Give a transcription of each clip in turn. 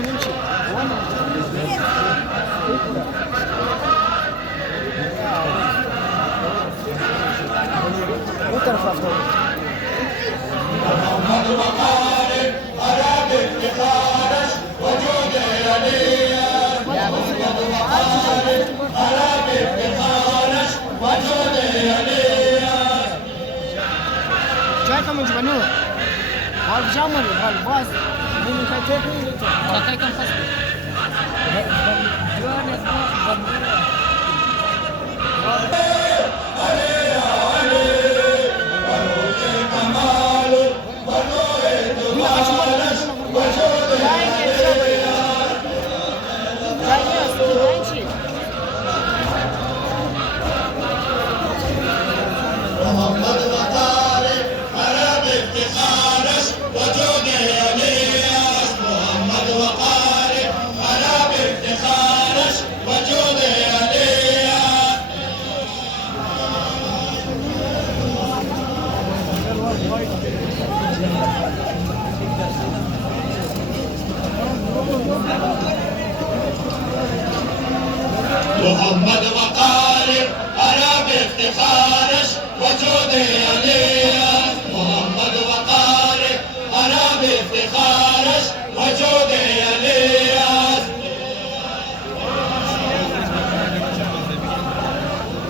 نمشي وانا وترفع محمد وقارب أرى بافتخارش وجود يليا محمد وقارب أرى بافتخارش وجود يليا جايكم من جبنوه هذا جامل هذا باص من كاتبني كاتبكم خصبي جوانا محمد وقارب أرى بافتخارش وجود يليا محمد وقارب أرى بافتخارش وجود يليا محمد وقارب أرى بافتخارش وجود يليا محمد وقارب أرى بافتخارش وجود يليا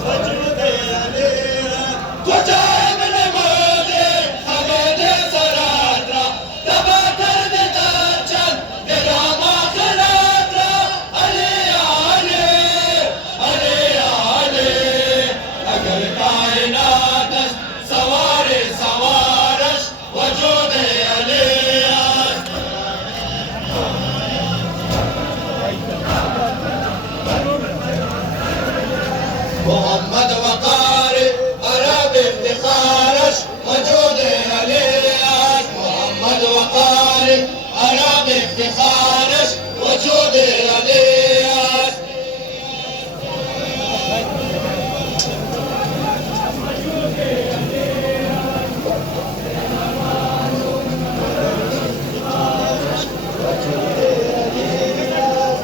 وجود يليا وجاء من مودي حمد سراترا تبا كرد قرشن دراما خلاترا علي علي علي علي اگر کائناتش سواری سوارش وجود علیاس محمد وقارب أرى بافتخارش وجود علیاس محمد وقارب أرى بافتخارش وجود علیاس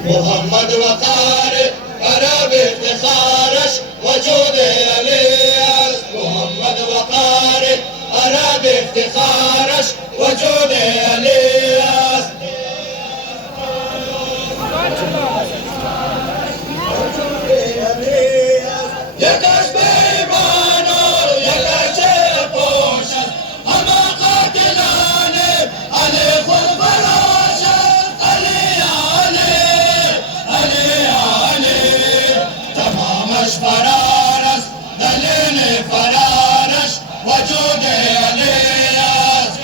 محمد وقارب أرى بافتخارش وجود علیاس محمد وقارب أرى بافتخارش وجود علیاس یکش بیمان و یکش پوشش همه قاتلانه علی خود براشد علی علی علی علی تمامش فرار است دلیل فرارش وجود علی است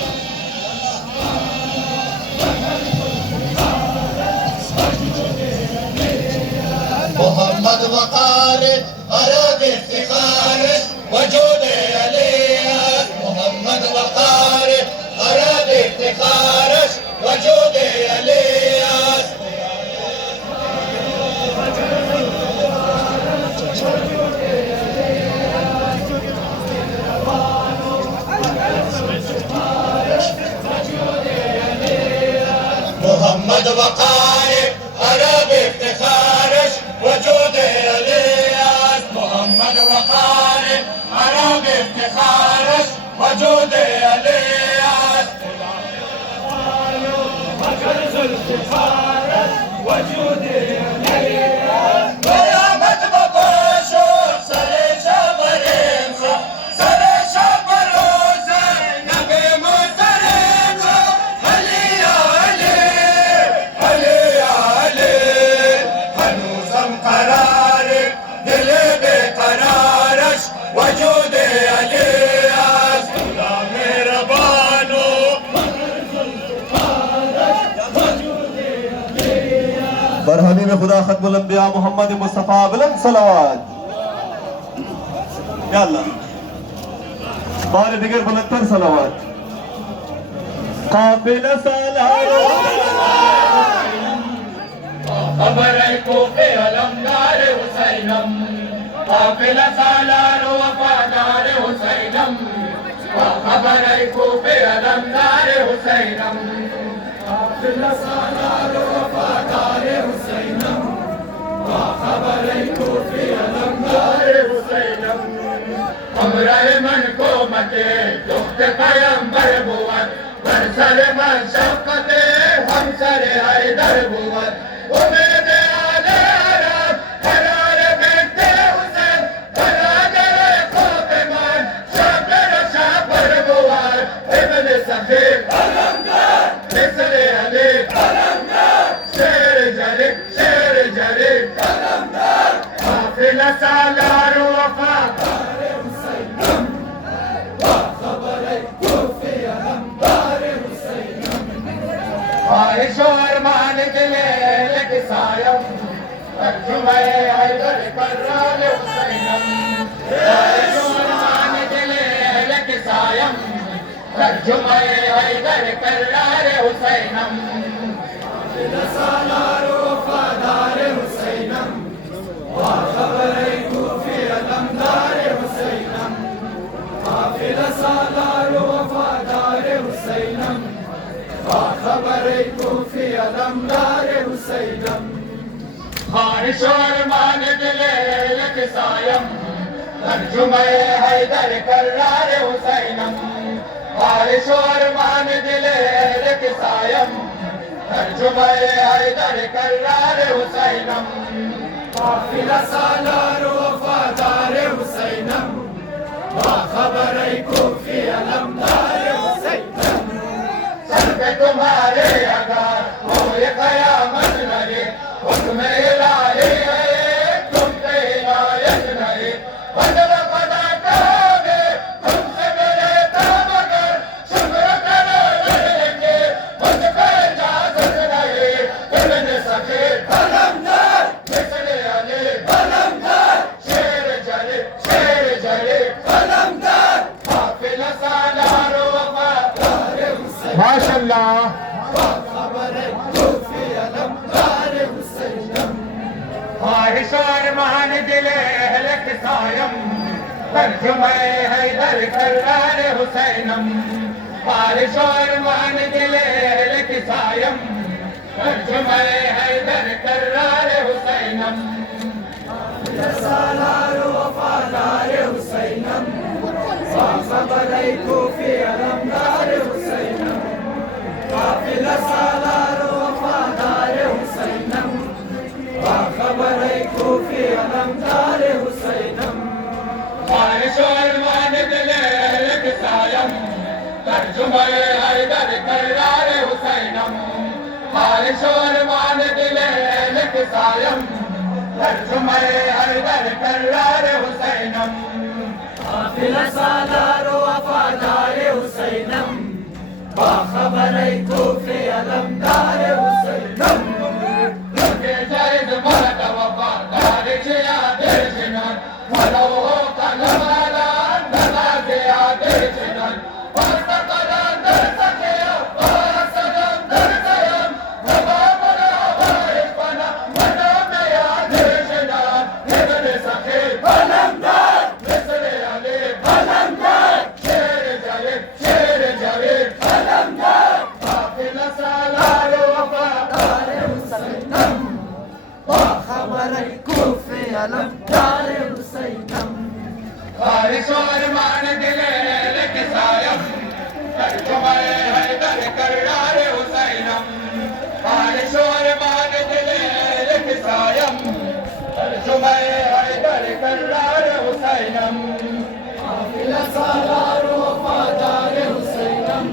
محمد وقارب أرى بافتخارش وجود علی است محمد وقارب أرى بافتخارش وجود علی است محمد وقارب أرى بافتخارش وجود علی است محمد وقارب أرى بافتخارش وجود علی است قیامت بپاشو سر شب امسا سر شب روزه نبی محترم علی علی علی علی هنوزم قرار دل بیقرارش وجود علی است خدا مهربانو بر حبیب خدا ختم الانبیاء محمد مصطفی بلند صلوات یا اللہ بار دیگر بلندتر صلوات قافل سالارو خبر کوفه علمدار حسینم قافل سالار وفادار حسینم خبر کوفه علمدار حسینم قافله سالار وفادار حسینم باخبر کوفی علمدار حسینم همراه من کومته دخت پیامبر بود بر سر من شفقت همسر حیدر بود امید آل عرب قرار بنت حسین برادر خوب من شبر و شبر بود ابن سخیر علمدار مثل علی علمدار شیر جلیل شیر جلیل علمدار قافله سالار و وفادار حسینم باخبر کوفی علمدار حسینم خواهش و ارمان دل لک سایم ترجمه حیدر کرار حسینم خواهش و ارمان دل لک سایم ترجمه حیدر کرار حسینم قافله سالار و وفادار حسینم باخبر کوفی علمدار حسینم قافله سالار و وفادار حسینم باخبر کوفی علمدار حسینم خواهش و ارمان دل لک سایم ترجمه حیدر کرار حسینم خواهش و ارمان دل لک سایم ترجمه حیدر کرار حسینم قافله سالار و وفادار حسینم باخبر کوفی علمدار حسینم سر پہ تمہارے اگر کوئی قیامت نہیں حکم الہی ہے تم پہ عنایت نہیں بدل خدا کہوگے تم سے میرے دم اگر شکر کرو لڑیں گے مجھ پہ اجازت نہیں ابن سخیر علمدار مثل علی علمدار شیر جلیل شیر جلیل علمدار قافله سالار و وفادار حسین ماشاءاللہ باخبر کوفی علمدار حسینم خواہش و ارمان دل لک سایم ترجمه حیدر کرار حسینم خواہش و ارمان دل لک سایم ترجمه حیدر کرار حسینم قافله سالار و وفادار حسینم باخبر کوفی علمدار حسینم قافله سالار و وفادار حسینم باخبر کوفی علمدار حسینم خواهش و ارمان دل لک سایم ترجمه حیدر کرار حسینم خواهش و ارمان دل لک سایم ترجمه حیدر کرار حسینم قافله سالار و وفادار حسینم باخبر کوفی علمدار حسینم جاید مرد وفادار چیاد جنان ولو قلم علان نماز یاد جنان فاستقران در سخیا فاستقران در سیم نبابنا وارد بنا منام یاد جنان ابن سخیر علمدار مثل علی علمدار شیر جلیل شیر جلیل علمدار قافله سالار و وفادار حسینم باخبر کوفی علمدار حسینم خواهش و ارمان دل لک سایم ترجمه حیدر کرار حسینم خواهش و ارمان دل لک سایم ترجمه حیدر کرار حسینم قافله سالار و وفادار حسینم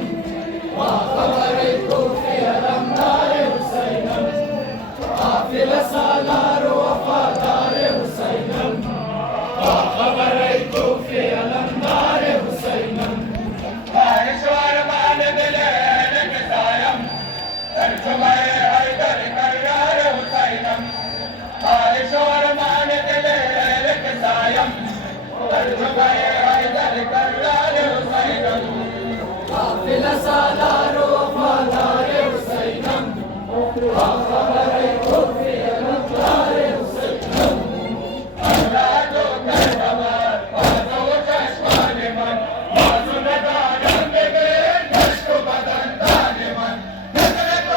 باخبر کوفی علمدار حسینم قافله سالار و وفادار حسینم باخبر کوفی علمدار حسینم خواهش و ارمان دل لک سایم ترجمه حیدر کرار حسینم خواهش و ارمان دل لک سایم ترجمه حیدر کرار حسینم قافله سالار و وفادار حسینم باخبر کوفی علمدار حسینم اولاد و کربلا باز و چشمان من باز و ندارم ببین دشت و بدن دان من نظر تو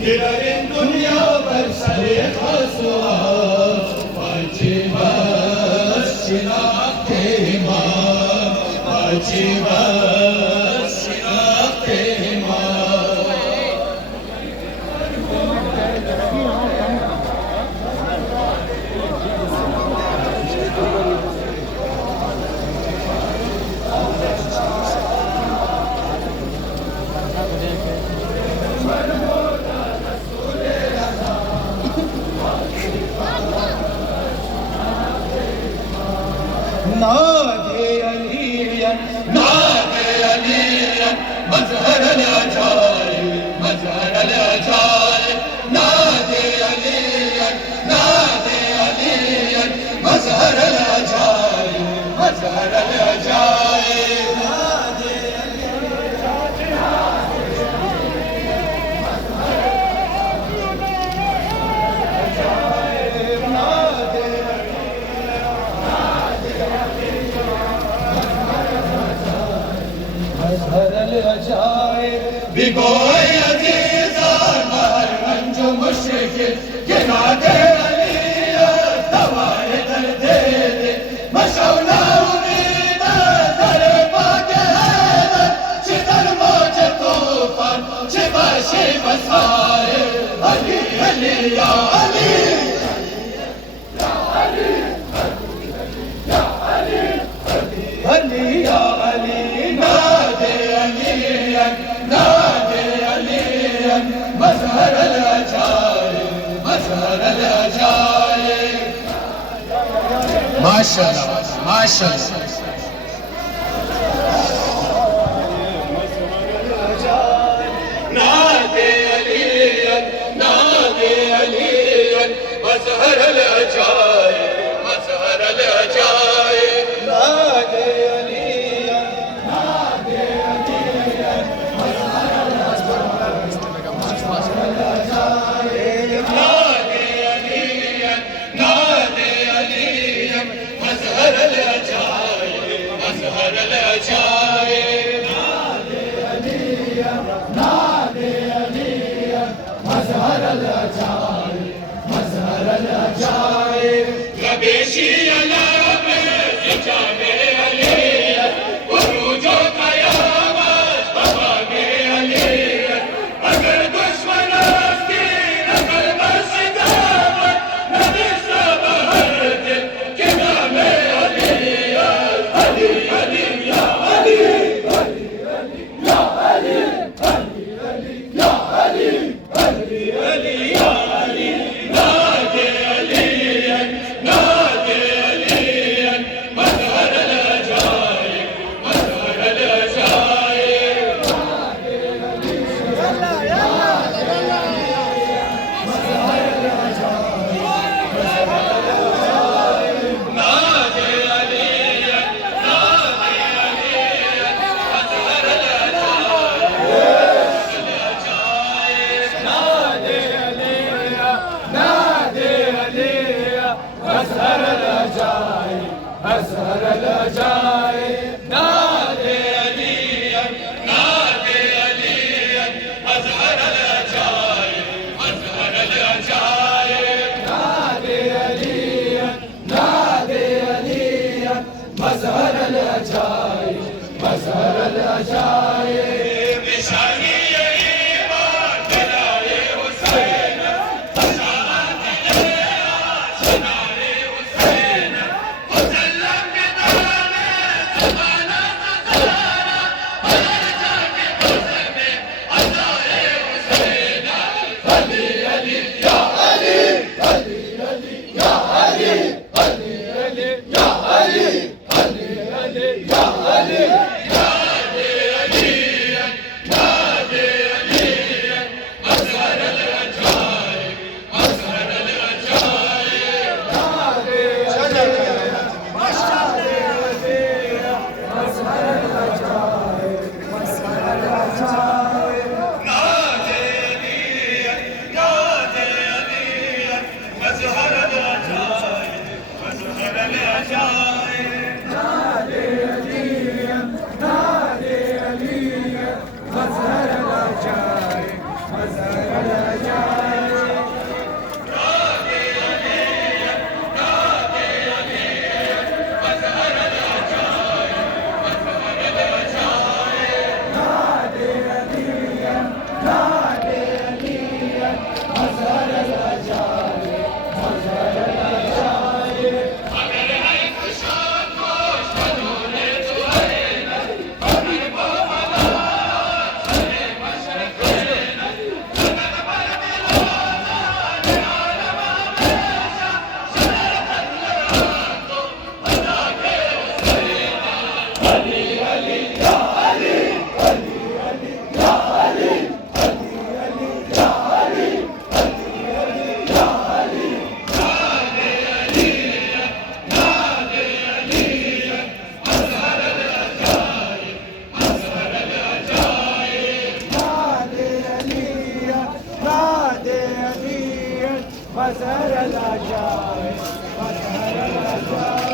Giderin dünya berseri hasılar Acımaz silah tehimar Acımaz silah tehimar نادي عليا مظهر العجائب مظهر العجائب نادي عليا مظهر العجائب مظهر العجائب بگوی عزیزان مهر رنج و مشکل که ناده علیت دوای درد ده مشونا امیده در پاک حیدر چه در موج توفان چه باشی مسائل علی علی یا علی علی یا علی نادی علیاً نادی علیاً مظهر العجائب مظهر العجائب ماشاءالله ماشاءالله نادي علياً مظهر العجائب مظهر العجائب نادي علياً مظهر العجائب مظهر العجائب مظهر العجائب مظهر العجائب لبشي لابس جامع عليا وروجو قيامات مقامي عليا اگر دشمن استين اگر بس دامت نبس بهر دل كلام عليا علي علي يا علي علي يا علي علي يا علي علي علي يا علي نادي عليا نادي عليا مظهر العجائب مظهر العجائب نادي عليا نادي عليا مظهر العجائب نادي عليا نادي عليا مظهر العجائب مظهر العجائب نادي عليا نادي عليا مظهر العجائب مظهر العجائب نادي عليا نادي عليا مظهر العجائب مظهر العجائب نشانی ایمان دلائے حسین شاعت شنائے حسین مسلم کے دانے زمانہ سزارا ہر جا کے بزر میں عطائے حسین علی علی یا علی علی علی یا علی علی علی یا علی علی علی یا علی نادی علی وسهر الأشجار وسهر الأشجار